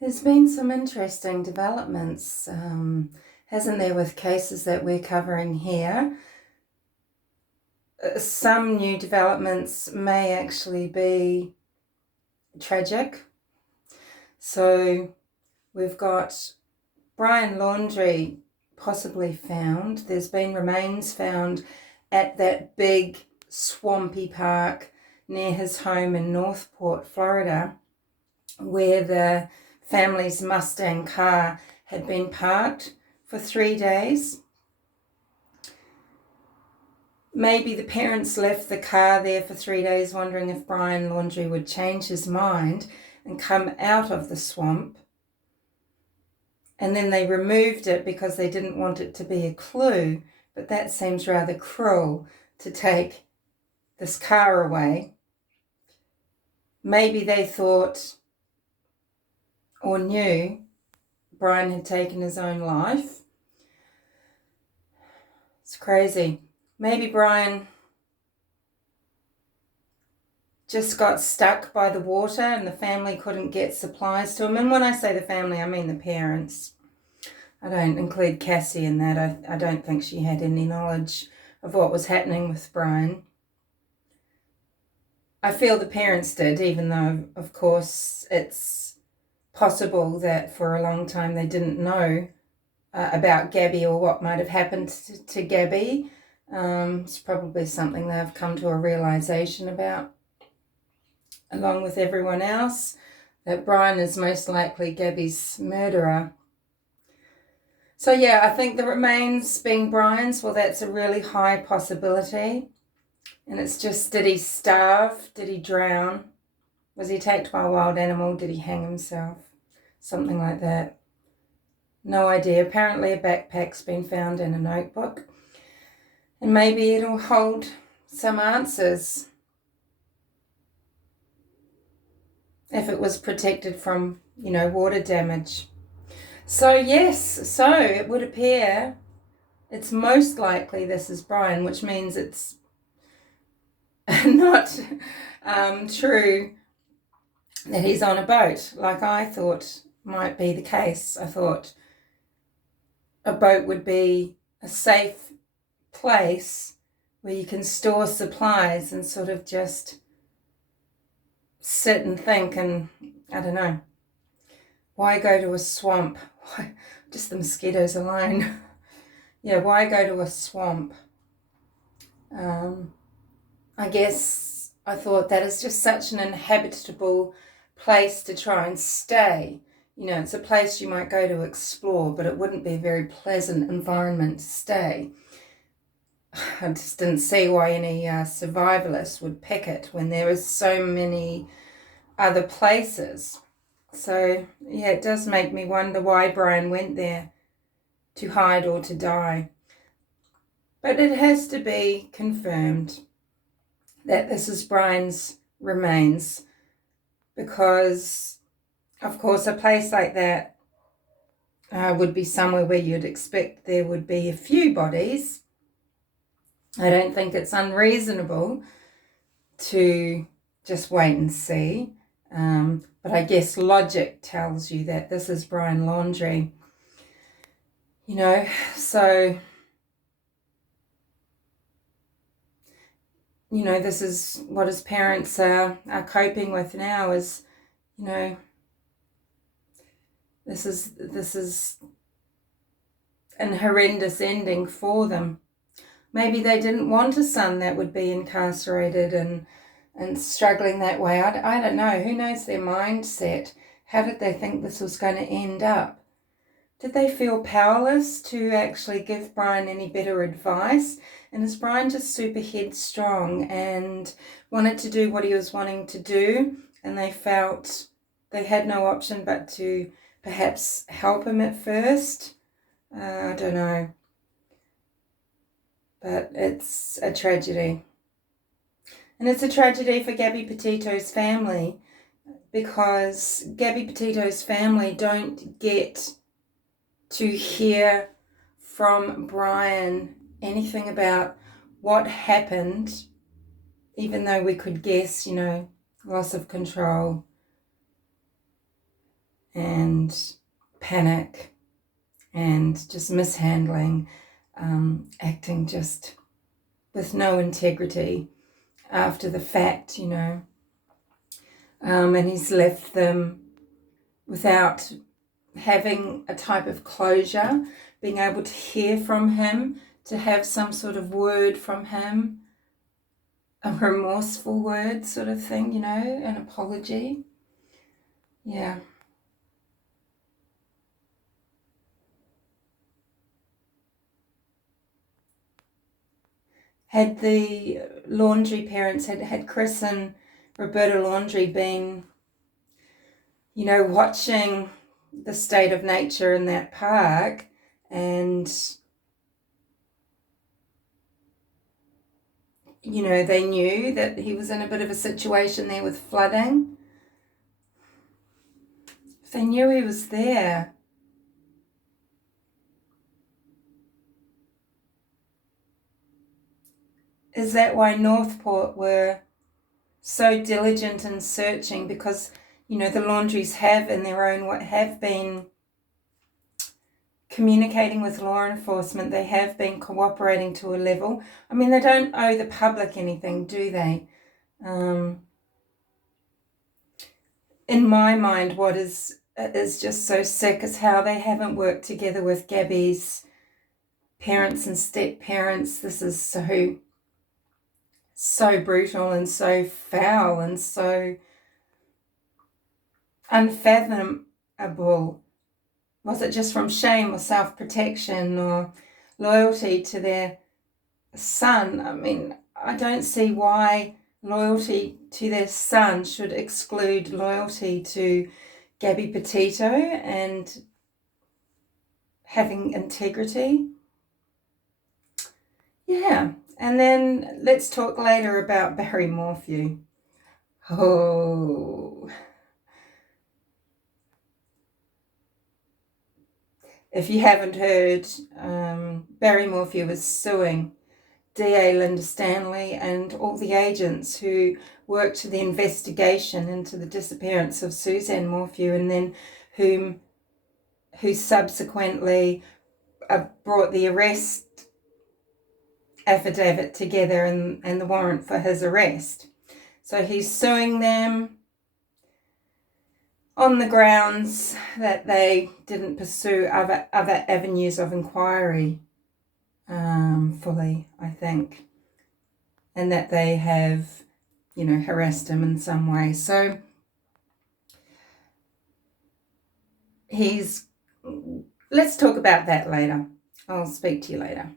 There's been some interesting developments, hasn't there, with cases that we're covering here. Some new developments may actually be tragic. So we've got Brian Laundrie possibly found. There's been remains found at that big swampy park near his home in Northport, Florida, where the family's Mustang car had been parked for 3 days. Maybe the parents left the car there for 3 days wondering if Brian Laundrie would change his mind and come out of the swamp. And then they removed it because they didn't want it to be a clue. But that seems rather cruel, to take this car away. Maybe they thought or knew Brian had taken his own life. It's crazy. Maybe Brian just got stuck by the water and the family couldn't get supplies to him. And when I say the family, I mean the parents. I don't include Cassie in that. I don't think she had any knowledge of what was happening with Brian. I feel the parents did, even though, of course, it's possible that for a long time they didn't know about Gabby or what might have happened to Gabby. It's probably something they've come to a realization about, along with everyone else, that Brian is most likely Gabby's murderer. So yeah, I think the remains being Brian's, well, that's a really high possibility. And it's just, did he starve? Did he drown? Was he attacked by a wild animal? Did he hang himself? Something like that. No idea. Apparently a backpack's been found in a notebook. And maybe it'll hold some answers. If it was protected from, water damage. So yes, so it would appear it's most likely this is Brian, which means it's not true that he's on a boat, like I thought might be the case. I thought a boat would be a safe place where you can store supplies and sort of just sit and think, and I don't know. Why go to a swamp? Why? Just the mosquitoes alone. Yeah, why go to a swamp? I guess I thought that is just such an inhabitable place to try and stay. It's a place you might go to explore, but it wouldn't be a very pleasant environment to stay. I just didn't see why any survivalist would pick it when there is so many other places. So, yeah, it does make me wonder why Brian went there, to hide or to die. But it has to be confirmed that this is Brian's remains, because, of course, a place like that would be somewhere where you'd expect there would be a few bodies. I don't think it's unreasonable to just wait and see. But I guess logic tells you that this is Brian Laundrie. So, this is what his parents are coping with now is, this is an horrendous ending for them. Maybe they didn't want a son that would be incarcerated and struggling that way. I don't know. Who knows their mindset? How did they think this was going to end up? Did they feel powerless to actually give Brian any better advice? And is Brian just super headstrong and wanted to do what he was wanting to do, and they felt they had no option but to perhaps help him at first? I don't know. But it's a tragedy. And it's a tragedy for Gabby Petito's family, because Gabby Petito's family don't get to hear from Brian anything about what happened, even though we could guess, loss of control and panic and just mishandling, acting just with no integrity after the fact, you know. And he's left them without having a type of closure, being able to hear from him, to have some sort of word from him, a remorseful word sort of thing, you know, an apology. Yeah. Had the Laundrie parents, had Chris and Roberta Laundrie been, you know, watching the state of nature in that park, and, you know, they knew that he was in a bit of a situation there with flooding, if they knew he was there, is that why Northport were so diligent in searching? Because, you know, the Laundries have in their own, have been communicating with law enforcement. They have been cooperating to a level. I mean, they don't owe the public anything, do they? In my mind, what is just so sick is how they haven't worked together with Gabby's parents and step-parents. This is so brutal and so foul and so unfathomable. Was it just from shame or self-protection or loyalty to their son? I mean, I don't see why loyalty to their son should exclude loyalty to Gabby Petito and having integrity. Yeah, and then let's talk later about Barry Morphew. Oh, if you haven't heard, Barry Morphew is suing DA Linda Stanley and all the agents who worked the investigation into the disappearance of Suzanne Morphew, and then who subsequently brought the arrest affidavit together and the warrant for his arrest. So he's suing them on the grounds that they didn't pursue other avenues of inquiry fully, I think, and that they have, you know, harassed him in some way. So let's talk about that later. I'll speak to you later.